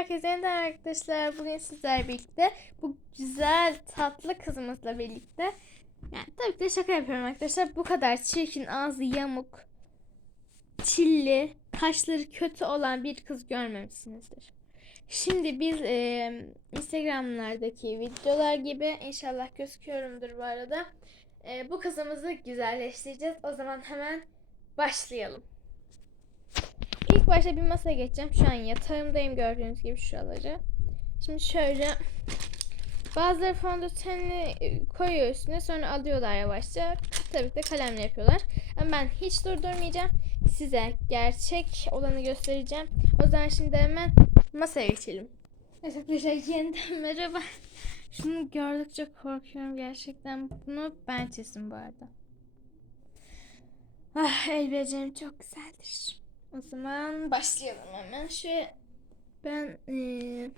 herkese yeniden arkadaşlar. Bugün sizler birlikte bu güzel tatlı kızımızla birlikte yani tabii ki de şaka yapıyorum arkadaşlar. Bu kadar çirkin, ağzı yamuk, çilli, kaşları kötü olan bir kız görmemişsinizdir. Şimdi biz e, Instagram'lardaki videolar gibi inşallah gözüküyorumdur bu arada. E, bu kızımızı güzelleştireceğiz. O zaman hemen başlayalım. Başta bir masaya geçeceğim. Şu an yatağımdayım gördüğünüz gibi şuraları. Şimdi şöyle bazıları fondöteni e, koyuyor üstüne sonra alıyorlar yavaşça. Tabii de kalemle yapıyorlar. Ama ben hiç durdurmayacağım. Size gerçek olanı göstereceğim. O zaman şimdi hemen masaya geçelim. Evet arkadaşlar yeniden merhaba. Şunu gördükçe korkuyorum gerçekten. Bunu ben çizdim bu arada. Ah el becerim çok güzeldir. O zaman başlayalım hemen. Şöyle ben eee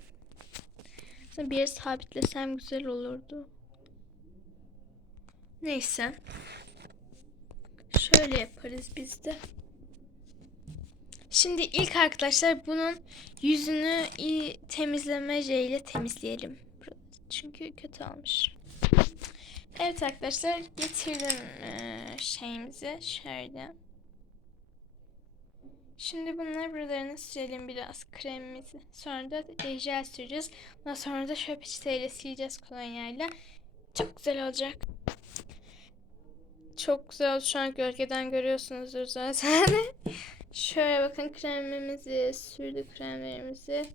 bir yere sabitlesem güzel olurdu. Neyse. Şöyle yaparız biz de. Şimdi ilk arkadaşlar bunun yüzünü iyi temizleme ile temizleyelim. Çünkü kötü olmuş. Evet arkadaşlar getirdim eee, şeyimizi şöyle. Şimdi bunları buralarını sürelim biraz kremimizi. Sonra da jel süreceğiz. Ondan sonra da şöyle peçeteyle sileceğiz kolonyayla. Çok güzel olacak. Çok güzel oldu. Şu an gölgeden görüyorsunuzdur zaten. şöyle bakın kremimizi sürdük kremlerimizi.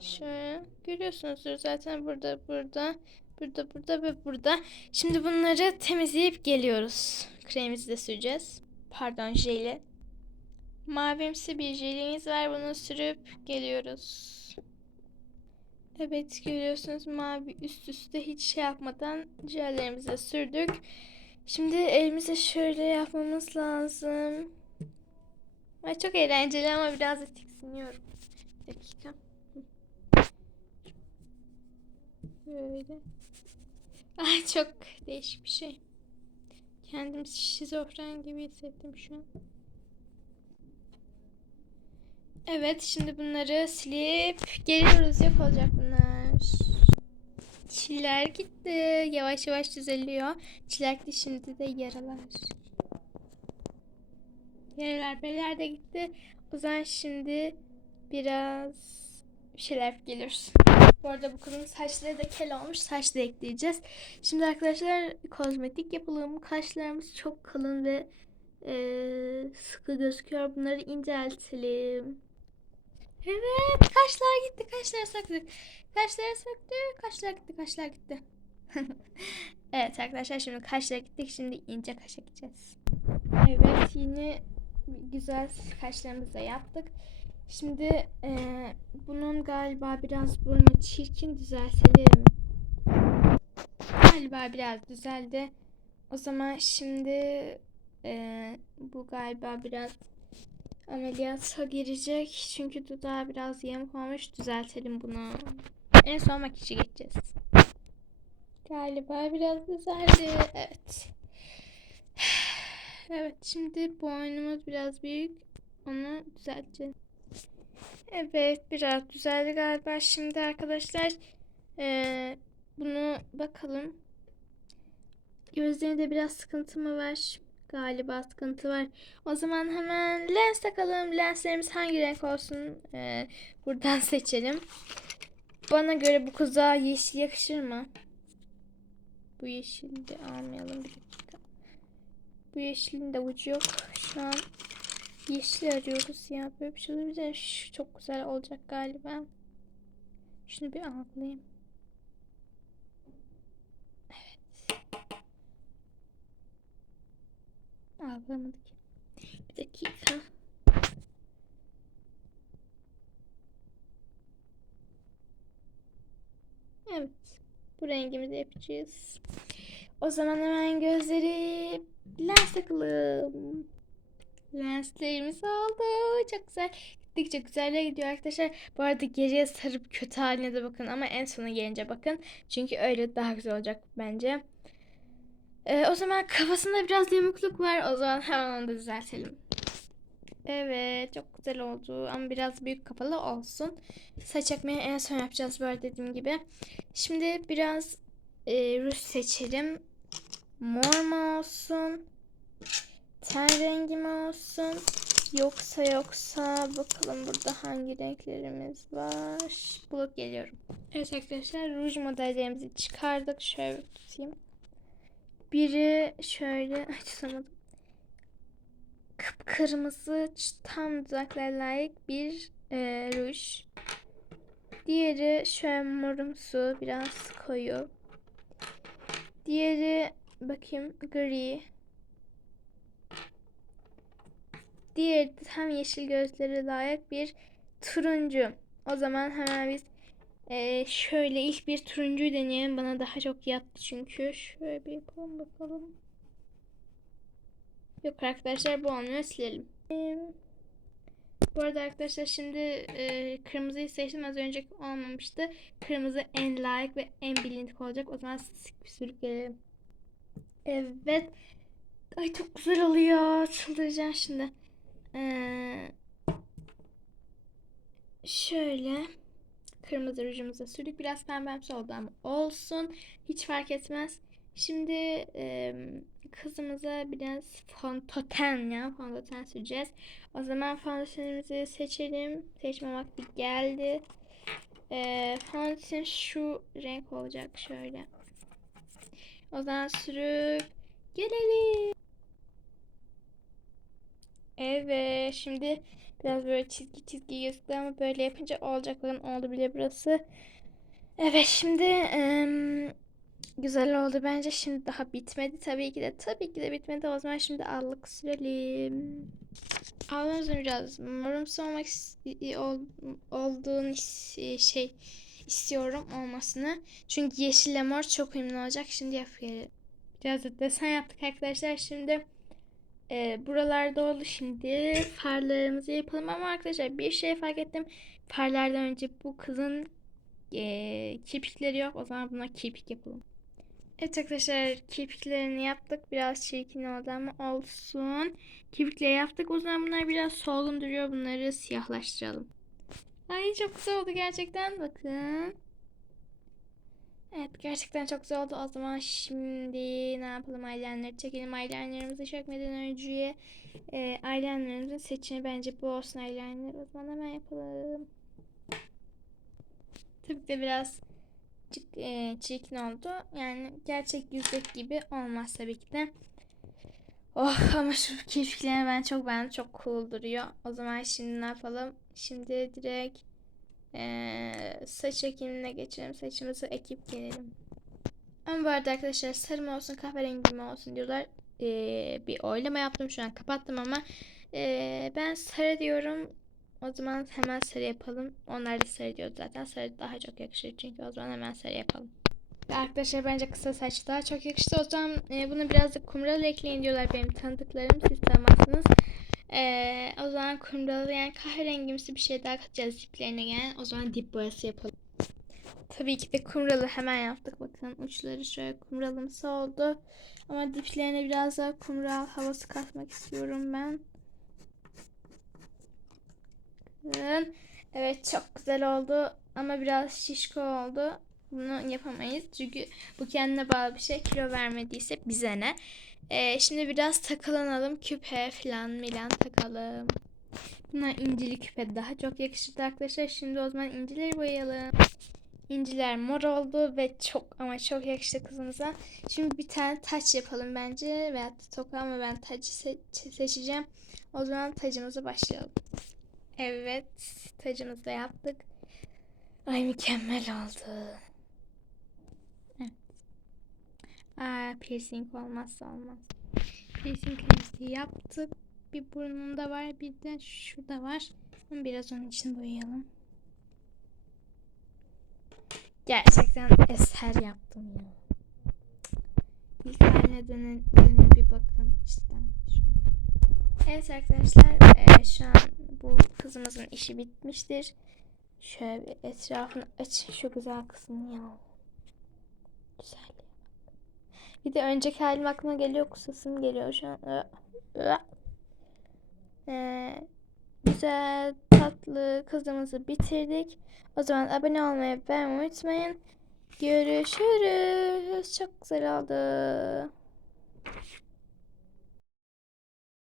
Şöyle görüyorsunuzdur zaten burada burada burada burada ve burada. Şimdi bunları temizleyip geliyoruz. Kremimizi de süreceğiz. Pardon jeli. Mavimsi bir jelimiz var. Bunu sürüp geliyoruz. Evet görüyorsunuz mavi üst üste hiç şey yapmadan jellerimizi de sürdük. Şimdi elimize şöyle yapmamız lazım. Ay çok eğlenceli ama biraz da tiksiniyorum. Bir dakika. Böyle. Ay çok değişik bir şey. Kendimi şizofren gibi hissettim şu an. Evet şimdi bunları silip geliyoruz. Yok olacak bunlar. Çiller gitti. Yavaş yavaş düzeliyor. Çilekli şimdi de yaralar. Yaralar beler de gitti. O zaman şimdi biraz bir şeyler geliyoruz. Bu arada bu kızın saçları da kel olmuş. Saç da ekleyeceğiz. Şimdi arkadaşlar kozmetik yapalım. Kaşlarımız çok kalın ve eee, sıkı gözüküyor. Bunları inceltelim. Evet kaşlar gitti kaşlar söktük. Kaşları söktük kaşlar gitti kaşlar gitti. evet arkadaşlar şimdi kaşlar gittik şimdi ince kaşa gideceğiz. Evet yine güzel kaşlarımızı yaptık. Şimdi eee, bunun galiba biraz burnu çirkin düzeltelim. Galiba biraz düzeldi. O zaman şimdi eee, bu galiba biraz ameliyata girecek. Çünkü dudağı biraz yamuk olmuş. Düzeltelim bunu. En son makyajı geçeceğiz. Galiba biraz düzeldi. Evet. Evet şimdi boynumuz biraz büyük. Onu düzelteceğiz. Evet biraz düzeldi galiba. Şimdi arkadaşlar eee, bunu bakalım. Gözlerinde biraz sıkıntı mı var? Galiba sıkıntı var. O zaman hemen lens takalım. Lenslerimiz hangi renk olsun? Ee, buradan seçelim. Bana göre bu kıza yeşil yakışır mı? Bu yeşili de almayalım bir dakika. Bu yeşilin de ucu yok. Şu an yeşil arıyoruz ya. Böyle bir şey olabilir. Şu çok güzel olacak galiba. Şunu bir alayım. Ağlamadı ki. Bir dakika. Evet. Bu rengimizi yapacağız. O zaman hemen gözleri lens takalım. Lenslerimiz oldu. Çok güzel. Gittikçe güzelle gidiyor arkadaşlar. Bu arada geriye sarıp kötü haline de bakın ama en sona gelince bakın. Çünkü öyle daha güzel olacak bence. Ee, o zaman kafasında biraz yamukluk var. O zaman hemen onu da düzeltelim. Evet çok güzel oldu ama biraz büyük kapalı olsun. Saç ekmeği en son yapacağız böyle dediğim gibi. Şimdi biraz e, ruj seçelim. Mor mu olsun? Ten rengi mi olsun? Yoksa yoksa bakalım burada hangi renklerimiz var. Bulup geliyorum. Evet arkadaşlar ruj modellerimizi çıkardık. Şöyle tutayım. Biri şöyle ay tutamadım. Kıpkırmızı tam dudaklara layık bir e, ruj. Diğeri şöyle morumsu biraz koyu. Diğeri bakayım gri. Diğeri tam yeşil gözlere layık bir turuncu. O zaman hemen biz e, şöyle ilk bir turuncuyu deneyelim. Bana daha çok yattı çünkü. Şöyle bir yapalım bakalım. Yok arkadaşlar bu olmuyor silelim. Ee, Bu arada arkadaşlar şimdi e, kırmızıyı seçtim. Az önceki olmamıştı. Kırmızı en layık ve en bilindik olacak. O zaman sık bir sürükleyelim. Evet. Ay çok güzel oluyor. Çıldıracağım şimdi. Ee, şöyle. Kırmızı rujumuza sürdük. Biraz pembemsi oldu ama olsun. Hiç fark etmez. Şimdi e, kızımıza biraz fondöten ya fondöten süreceğiz. O zaman fondötenimizi seçelim. Seçme vakti geldi. E, fondöten şu renk olacak şöyle. O zaman sürüp gelelim. Evet şimdi biraz böyle çizgi çizgi gözüktü ama böyle yapınca olacak. Bakın oldu bile burası. Evet şimdi em, güzel oldu bence. Şimdi daha bitmedi tabii ki de. Tabii ki de bitmedi. O zaman şimdi allık sürelim. Alnımızın biraz morumsu olmak ol, olduğunu is- şey istiyorum olmasını. Çünkü yeşille mor çok uyumlu olacak. Şimdi yapıyorum. Biraz da desen yaptık arkadaşlar. Şimdi e, buralarda oldu. Şimdi farlarımızı yapalım. Ama arkadaşlar bir şey fark ettim. Farlardan önce bu kızın e, kirpikleri yok. O zaman buna kirpik yapalım. Evet arkadaşlar kirpiklerini yaptık. Biraz çirkin oldu ama olsun. Kirpikleri yaptık. O zaman bunlar biraz solgun duruyor. Bunları siyahlaştıralım. Ay çok güzel oldu gerçekten. Bakın. Evet gerçekten çok güzel oldu. O zaman şimdi ne yapalım eyelinerleri çekelim. Eyelinerimizi çekmeden önce e, eyelinerimizin seçimi bence bu olsun eyeliner. O zaman hemen yapalım. Tabii ki de biraz çirk- e, çirkin oldu. Yani gerçek yüzdeki gibi olmaz tabii ki de. Oh ama şu kirpiklerini ben çok beğendim. Çok cool duruyor. O zaman şimdi ne yapalım? Şimdi direkt e, saç ekimine geçelim. Saçımızı ekip gelelim. Ama bu arada arkadaşlar sarı mı olsun kahverengi mi olsun diyorlar. E, bir oylama yaptım şu an kapattım ama e, ben sarı diyorum. O zaman hemen sarı yapalım. Onlar da sarı diyor zaten. Sarı daha çok yakışır çünkü o zaman hemen sarı yapalım. Arkadaşlar bence kısa saç daha çok yakıştı. O zaman e, bunu biraz da kumral ekleyin diyorlar benim tanıdıklarım. Siz tanımazsınız. E, o zaman kumralı yani kahverengimsi bir şey daha katacağız diplerine yani. O zaman dip boyası yapalım. Tabii ki de kumralı hemen yaptık. Bakın uçları şöyle kumralımsı oldu. Ama diplerine biraz daha kumral havası katmak istiyorum ben. Evet çok güzel oldu ama biraz şişko oldu. Bunu yapamayız çünkü bu kendine bağlı bir şey. Kilo vermediyse bize ne? Ee, şimdi biraz takılanalım. Küpe falan milan takalım. Buna incili küpe daha çok yakışırdı arkadaşlar. Şimdi o zaman incileri boyayalım. İnciler mor oldu ve çok ama çok yakıştı kızımıza. Şimdi bir tane taç yapalım bence. Veyahut da toka ama ben tacı se- seçeceğim. O zaman tacımıza başlayalım. Evet, tacımızı da yaptık. Ay mükemmel oldu. Evet. Aa, piercing olmazsa olmaz. Piercinglerimizi yaptık. Bir burnunda var, bir de şurada var. Biraz onun için boyayalım. Gerçekten eser yaptım ya. İlk haline dönün, bir bakın cidden. Evet arkadaşlar eee, şu an bu kızımızın işi bitmiştir. Şöyle etrafını aç şu güzel kısmını ya. Güzel. Bir de önceki halim aklıma geliyor kusasım geliyor şu an. Ee, güzel tatlı kızımızı bitirdik. O zaman abone olmayı beğenmeyi unutmayın. Görüşürüz. Çok güzel oldu.